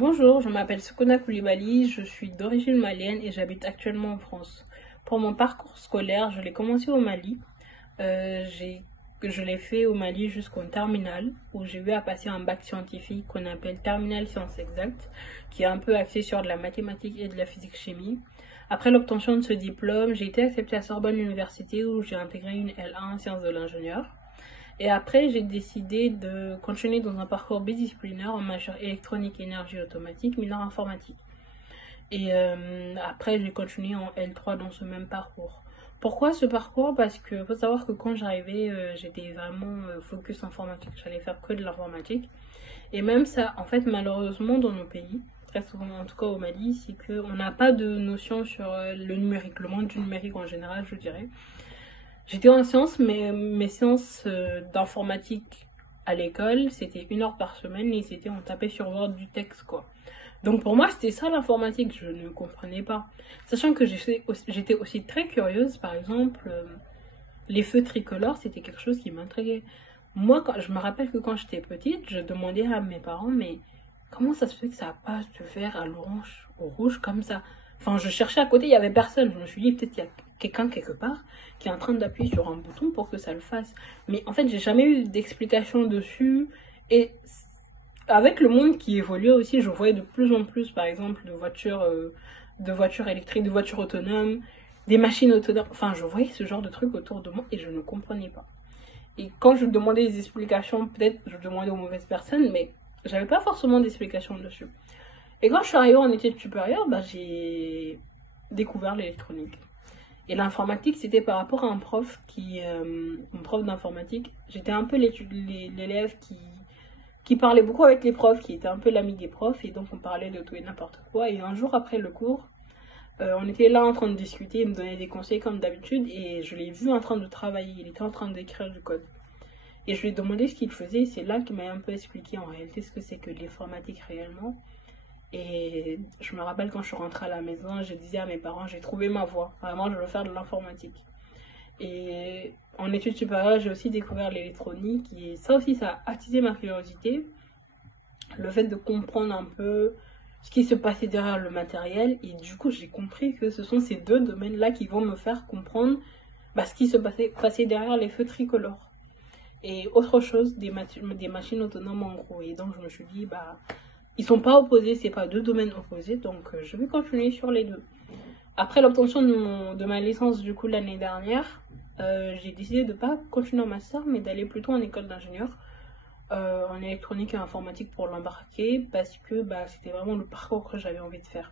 Bonjour, je m'appelle Sukuna Koulibaly, je suis d'origine malienne et j'habite actuellement en France. Pour mon parcours scolaire, je l'ai commencé au Mali. Je l'ai fait au Mali jusqu'en terminale, où j'ai eu à passer un bac scientifique qu'on appelle terminale sciences exactes, qui est un peu axé sur de la mathématique et de la physique-chimie. Après l'obtention de ce diplôme, j'ai été acceptée à Sorbonne Université où j'ai intégré une L1 sciences de l'ingénieur. Et après, j'ai décidé de continuer dans un parcours bidisciplinaire en majeure électronique, énergie automatique, mineur informatique. Et après, j'ai continué en L3 dans ce même parcours. Pourquoi ce parcours? Parce que faut savoir que quand j'arrivais, j'étais vraiment focus informatique. J'allais faire que de l'informatique. Et même ça, en fait, malheureusement, dans nos pays, très souvent, en tout cas au Mali, c'est qu'on n'a pas de notion sur le numérique, le monde du numérique en général, je dirais. J'étais en sciences, mais mes séances d'informatique à l'école, c'était 1 heure par semaine et c'était on tapait sur Word du texte, quoi. Donc pour moi, c'était ça l'informatique, je ne comprenais pas. Sachant que j'étais aussi très curieuse, par exemple, les feux tricolores, c'était quelque chose qui m'intriguait. Moi, je me rappelle que quand j'étais petite, je demandais à mes parents, mais comment ça se fait que ça passe du vert à l'orange au rouge comme ça? Enfin, je cherchais à côté, il y avait personne. Je me suis dit, peut-être qu'il y a quelqu'un quelque part qui est en train d'appuyer sur un bouton pour que ça le fasse. Mais en fait, j'ai jamais eu d'explication dessus. Et avec le monde qui évoluait aussi, je voyais de plus en plus, par exemple, de voitures électriques, de voitures autonomes, des machines autonomes. Enfin, je voyais ce genre de trucs autour de moi et je ne comprenais pas. Et quand je demandais des explications, peut-être je demandais aux mauvaises personnes, mais j'avais pas forcément d'explications dessus. Et quand je suis arrivée en études supérieures, bah, j'ai découvert l'électronique. Et l'informatique, c'était par rapport à un prof un prof d'informatique. J'étais un peu l'élève qui parlait beaucoup avec les profs, qui était un peu l'ami des profs, et donc on parlait de tout et n'importe quoi. Et un jour après le cours, on était là en train de discuter, il me donnait des conseils comme d'habitude, et je l'ai vu en train de travailler, il était en train d'écrire du code. Et je lui ai demandé ce qu'il faisait, et c'est là qu'il m'a un peu expliqué en réalité ce que c'est que l'informatique réellement. Et je me rappelle quand je suis rentrée à la maison, je disais à mes parents, j'ai trouvé ma voie, vraiment je veux faire de l'informatique. Et en études supérieures, j'ai aussi découvert l'électronique, et ça aussi, ça a attisé ma curiosité. Le fait de comprendre un peu ce qui se passait derrière le matériel, et du coup, j'ai compris que ce sont ces deux domaines-là qui vont me faire comprendre ce qui se passait derrière les feux tricolores. Et autre chose, des machines autonomes en gros. Et donc, je me suis dit, ils sont pas opposés, c'est pas deux domaines opposés, donc je vais continuer sur les deux. Après l'obtention de ma licence du coup l'année dernière, j'ai décidé de pas continuer en master, mais d'aller plutôt en école d'ingénieur en électronique et informatique pour l'embarquer parce que c'était vraiment le parcours que j'avais envie de faire.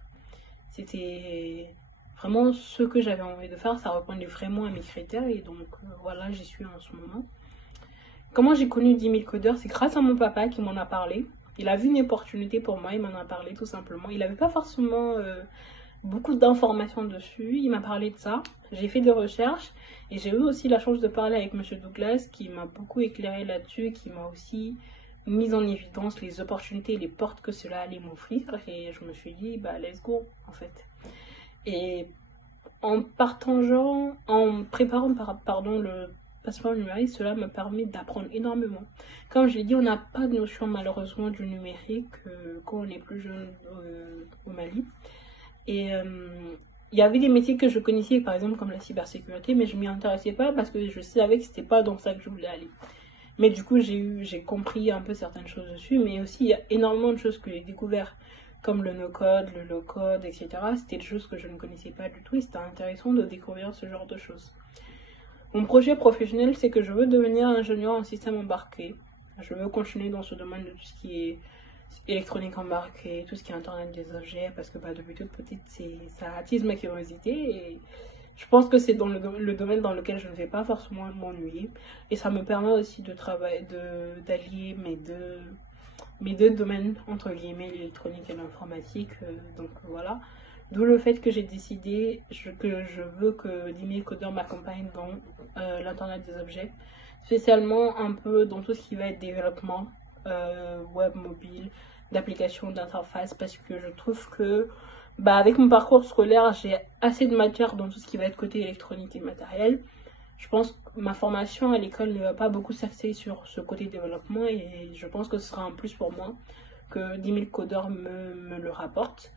C'était vraiment ce que j'avais envie de faire, ça répondait vraiment à mes critères et donc voilà, j'y suis en ce moment. Comment j'ai connu 10 000 codeurs? C'est grâce à mon papa qui m'en a parlé. Il a vu une opportunité pour moi, il m'en a parlé tout simplement. Il n'avait pas forcément beaucoup d'informations dessus, il m'a parlé de ça. J'ai fait des recherches et j'ai eu aussi la chance de parler avec Monsieur Douglas qui m'a beaucoup éclairé là-dessus, qui m'a aussi mis en évidence les opportunités et les portes que cela allait m'offrir. Et je me suis dit, let's go en fait. Et en préparant le passeport numérique, cela m'a permis d'apprendre énormément. Comme je l'ai dit, on n'a pas de notion malheureusement du numérique quand on est plus jeune au Mali. Et il y avait des métiers que je connaissais, par exemple comme la cybersécurité, mais je m'y intéressais pas parce que je savais que c'était pas dans ça que je voulais aller. Mais du coup, j'ai compris un peu certaines choses dessus, mais aussi il y a énormément de choses que j'ai découvertes, comme le no-code, le low-code, etc. C'était des choses que je ne connaissais pas du tout et c'était intéressant de découvrir ce genre de choses. Mon projet professionnel, c'est que je veux devenir ingénieur en système embarqué. Je veux continuer dans ce domaine de tout ce qui est électronique embarquée, tout ce qui est internet des objets, parce que depuis toute petite, ça attise ma curiosité et je pense que c'est dans le domaine dans lequel je ne vais pas forcément m'ennuyer. Et ça me permet aussi de travailler, d'allier mes deux domaines, entre guillemets, l'électronique et l'informatique. Donc voilà. D'où le fait que j'ai décidé que je veux que 10 000 codeurs m'accompagnent dans l'internet des objets, spécialement un peu dans tout ce qui va être développement web, mobile, d'applications, d'interface, parce que je trouve que avec mon parcours scolaire, j'ai assez de matière dans tout ce qui va être côté électronique et matériel. Je pense que ma formation à l'école ne va pas beaucoup s'axer sur ce côté développement et je pense que ce sera un plus pour moi que 10 000 codeurs me le rapportent.